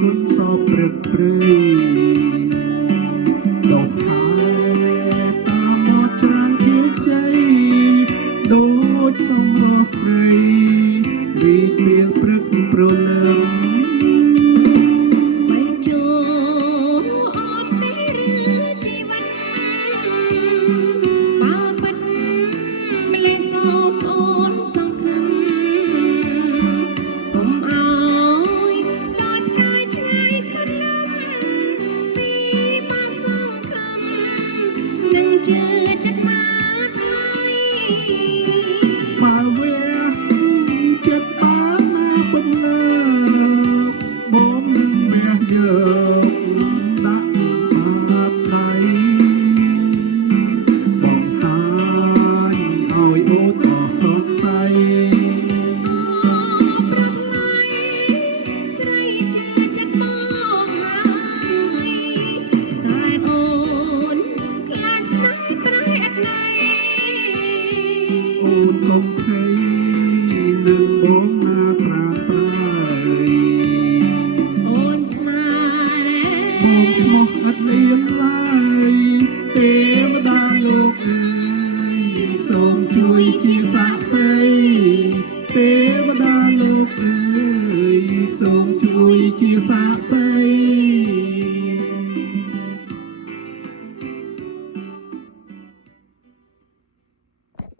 គុណសពព្រឹកព្រៃដកខែតាមមាត់ច្រាំងខៀវខ្ចីដូចសំរស់ស្រីរីកពេលព្រឹកព្រលឹមបញ្ចូលអត់ទេឬជីវិតបើពិតម្លេះសូមអូនសង្ឃឹមកុំអើយដោយផ្កាយឆ្ងាយសន្លឹមពីបាសង្ឃឹមនឹងជឿចិត្តមកថ្លៃបើវាចិត្តបើណាពិតលើបងនឹងវះយកដាក់បាតដៃបងហាញឲ្យអូនអស់សត់ស័យប្រថ្លៃស្រីជឿចិត្តបងហើយតែអូនខ្លាចស្នេហ៍ប្រែអត់ណៃអូនកុំភ័យនឹងបងណាត្រាត្រៃអូនស្នេបងហ៍ស្មោះអត់លៀងឡើ